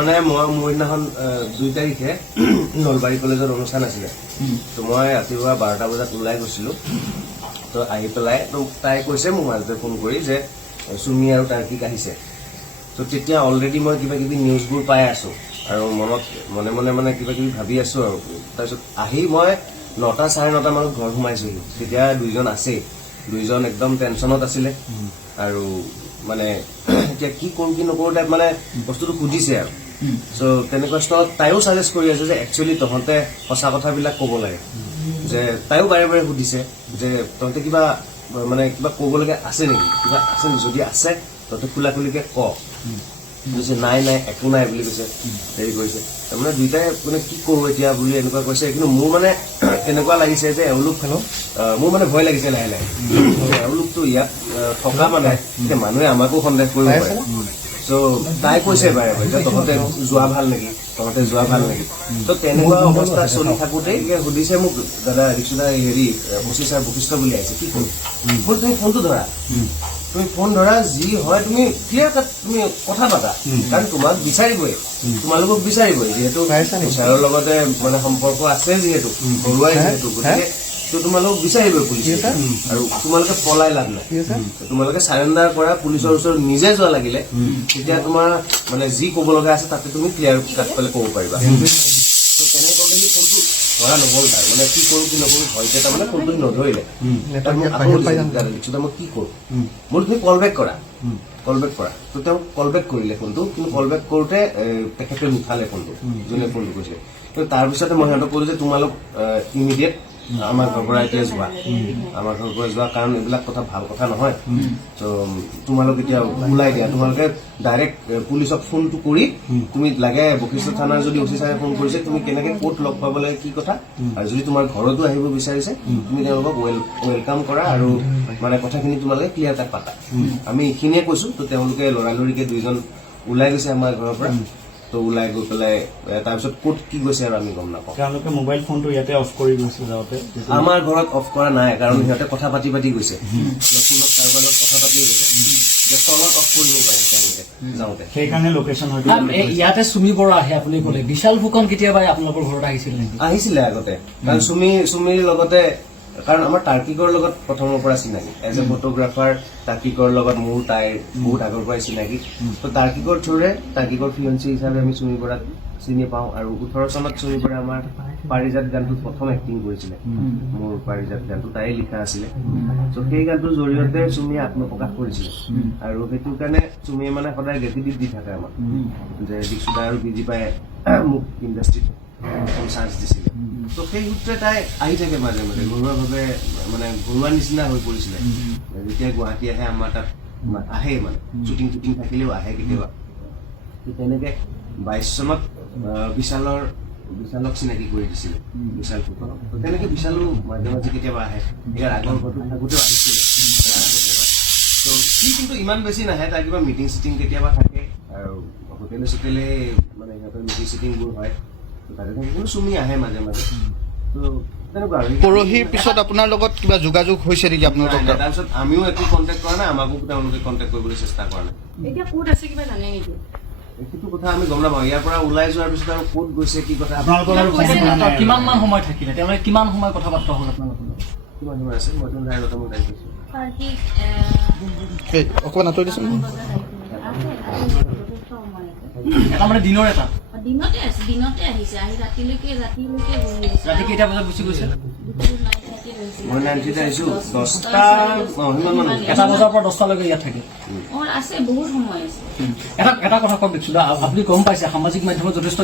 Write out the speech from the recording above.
মানে মই মোৰ দিনাখন 2 তাৰিখে নলবাৰী কলেজত অনুষ্ঠান আছিলে তো মই ৰাতিপুৱা 12টা বজাত ওলাই গৈছিলোঁ তো আহি পেলাই তো তাই কৈছে মোক মাজতে ফোন কৰি যে সুমি আৰু তাৰ্কিক আহিছে তো তেতিয়া অলৰেডি মই কিবা কিবি নিউজবোৰ পাই আছোঁ আৰু মনত মনে মনে মানে কিবা কিবি ভাবি আছোঁ আৰু তাৰপিছত আহি মই 9টা 9:30 মানত ঘৰ সোমাইছোঁহি তেতিয়া দুইজন আছেই দুইজন একদম টেনশ্যনত আছিলে আৰু মানে এতিয়া কি কৰোঁ কি নকৰোঁ টাইপ মানে বস্তুটো সুধিছে আৰু সো তেনেকুৱা ষ্টলত তাইও সাজেষ্ট কৰি আছে যে একচুৱেলি তহঁতে সঁচা কথাবিলাক ক'ব লাগে যে তাইও বাৰে বাৰে সুধিছে যে তহঁতে কিবা মানে কিবা ক'বলগীয়া আছে নেকি কিবা আছে নেকি যদি আছে তহঁতে খোলা খুলিকে ক কৈছে নাই নাই একো নাই বুলি কৈছে হেৰি কৰিছে তাৰমানে দুইটাই মানে কি কৰোঁ এতিয়া বুলি এনেকুৱা কৈছে কিন্তু মোৰ মানে এনেকুৱা লাগিছে যে এওঁলোক মোৰ মানে ভয় লাগিছে লাহে লাহে এওঁলোকতো ইয়াত থকা মানে মানুহে আমাকো সন্দেহ কৰিব পাৰে তো তাই কৈছে বাৰে বাৰে যে তহঁতে যোৱা ভাল নেকি তহঁতে যোৱা ভাল নেকি তো তেনেকুৱা অৱস্থা চলি থাকোঁতেই সুধিছে মোক দাদা ৰিক্সুদা হেৰি বশিষ্ঠাৰ বশিষ্ঠ বুলি আহিছে কি কৰোঁ বোল তুমি ফোনটো ধৰা তুমি ফোন ধৰা যি হয় তুমি ক্লিয়াৰ কাট তুমি কথা পাতা কাৰণ তোমাক বিচাৰিবই তোমালোকক বিচাৰিবই যিহেতু ছাৰৰ লগতে মানে সম্পৰ্ক আছে যিহেতু ঘৰুৱাই যিহেতু গতিকে তো তোমালোকক বিচাৰিবই পুলিচে আৰু তোমালোকে পলাই লাভ নাই তোমালোকে চাৰেণ্ডাৰ কৰা পুলিচৰ ওচৰত নিজে যোৱা লাগিলে তেতিয়া তোমাৰ মানে যি ক'ব লগা আছে তাতে তুমি ক্লিয়াৰ কাট পেলাই ক'ব পাৰিবা তো তেনেকৈ সি ফোনটো ধৰা নহ'ল তাৰ মানে কি কৰোঁ কি নকৰোঁ হয়তো তাৰমানে ফোনটো নধৰিলে মই কি কৰোঁ মোৰ তুমি কল বেক কৰা তো তেওঁ কল বেক কৰিলে ফোনটো কিন্তু কল বেক কৰোঁতে তেখেতে নুঠালে ফোনটো যোনে ফোনটো কৰিছিলে কিন্তু তাৰপিছতে মই সিহঁতক ক'লোঁ যে তোমালোক ইমিডিয়েট আমাৰ ঘৰৰ পৰা এতিয়া যোৱা আমাৰ ঘৰৰ পৰা যোৱা কাৰণ এইবিলাক কথা ভাল কথা নহয় তো তোমালোক এতিয়া ওলাই দিয়া তোমালোকে ডাইৰেক্ট পুলিচক ফোনটো কৰি তুমি লাগে বশিষ্ঠ থানাৰ যদি অচি ছাৰে ফোন কৰিছে তুমি কেনেকৈ ক'ত লগ পাব লাগে কি কথা আৰু যদি তোমাৰ ঘৰতো আহিব বিচাৰিছে তুমি তেওঁলোকক ৱেলকাম কৰা আৰু মানে কথাখিনি তোমালোকে ক্লিয়াৰ কাট পাতা আমি এইখিনিয়ে কৈছোঁ তো তেওঁলোকে লৰালৰিকে দুইজন ওলাই গৈছে আমাৰ ঘৰৰ পৰা তো ওলাই গৈ পেলাই তাৰপিছত ক'ত কি গৈছে আৰু আমি গম নাপাওঁ তেওঁলোকে মোবাইল ফোনটো ইয়াতে অফ কৰি গৈছে যাওঁতে আমাৰ ঘৰত অফ কৰা নাই কাৰণ সিহঁতে কথা পাতি গৈছে ফোনত কাৰোবাৰ লগত কথা পাতি গৈছে তলত অফ কৰিব পাৰে তেওঁলোকে যাওঁতে সেইকাৰণে লোকেশ্যন হয়তো ইয়াতে সুমি বৰা আহে আপুনি ক'লে বিশাল ফুকন কেতিয়াবা আপোনালোকৰ ঘৰত আহিছিল নেকি আহিছিলে আগতে কাৰণ সুমিৰ লগতে কাৰণ আমাৰ তাৰ্কিকৰ লগত প্ৰথমৰ পৰা চিনাকি এজ এ ফটোগ্ৰাফাৰ তাৰ্কিকৰ লগত মোৰ তাইৰ বহুত আগৰ পৰাই চিনাকি তো তাৰ্কিকৰ থ্ৰুৰে তাৰ্কিকৰ ফিয়ঞ্চি হিচাপে আমি সুমি বৰাক চিনি পাওঁ আৰু 18 চনত সুমি বৰা আমাৰ পাৰিজাত গানটোত প্ৰথম এক্টিং কৰিছিলে মোৰ পাৰিজাত গানটো তাই লিখা আছিলে তো সেই গানটোৰ জৰিয়তে সুমিয়ে আত্মপ্ৰকাশ কৰিছিলে আৰু সেইটো কাৰণে সুমিয়ে মানে সদায় গ্ৰেটিটিউড দি থাকে আমাক যে দীক্ষিতা আৰু বিজি পাই মোক ইণ্ডাষ্ট্ৰীত চান্স দিছিলে তো সেই সূত্ৰে তাই আহি থাকে মাজে মাজে ঘৰুৱাভাৱে মানে ঘৰুৱা নিচিনা হৈ পৰিছিলে যেতিয়া গুৱাহাটী আহে আমাৰ তাত আহে মানে শ্বুটিং থাকিলেও আহে কেতিয়াবা তেনেকে 22 চনত বিশালক চিনাকি কৰি দিছিলে বিশাল ফুকনক তো তেনেকে বিশালো মাজে মাজে কেতিয়াবা আহে ইয়াৰ আগৰ ঘৰটো থাকোঁতেও আহিছিলে তো সি কিন্তু ইমান বেছি নাহে তাৰ কিবা মিটিং চিটিং কেতিয়াবা থাকে আৰু হোটেলে মানে সিহঁতৰ মিটিং চিটিংবোৰ হয় কিন্তু সুমি আহে মাজে মাজে তো পৰহিৰ পিছত আপোনাৰ লগত কিবা যোগাযোগ হৈছে নেকি আপোনালোকৰ তাৰপিছত আমিও একো কণ্টেক্ট কৰা নাই আমাকো তেওঁলোকে কণ্টেক্ট কৰিবলৈ চেষ্টা কৰা নাই এতিয়া ক'ত আছে কিবা জানে নেকি সেইটো কথা আমি গম নাপাওঁ ইয়াৰ পৰা ওলাই যোৱাৰ পিছত আৰু ক'ত গৈছে কি কথা আপোনালোকৰ আৰু কিমান মান সময় থাকিলে তেওঁলোকে কিমান সময় কথা বাৰ্তা হ'ল আপোনালোকৰ কিমান সময় আছে মই তাই কথা মই তাই কৈছোঁ অকণমান আঁতৰি দিছোঁ এটা মানে দিনৰ এটা দিনতে আহিছে আহি ৰাতিলৈকে বহি আছে ৰাতি কেইটা বজাত গুচি গৈছে মই 90ত আহিছোঁ 10টা এটা বজাৰ পৰা 10টালৈকে ইয়াত থাকে আছে বহুত সময় আছে এটা কথা কওক দেখিছোঁ আপুনি গম পাইছে সামাজিক মাধ্যমত যথেষ্ট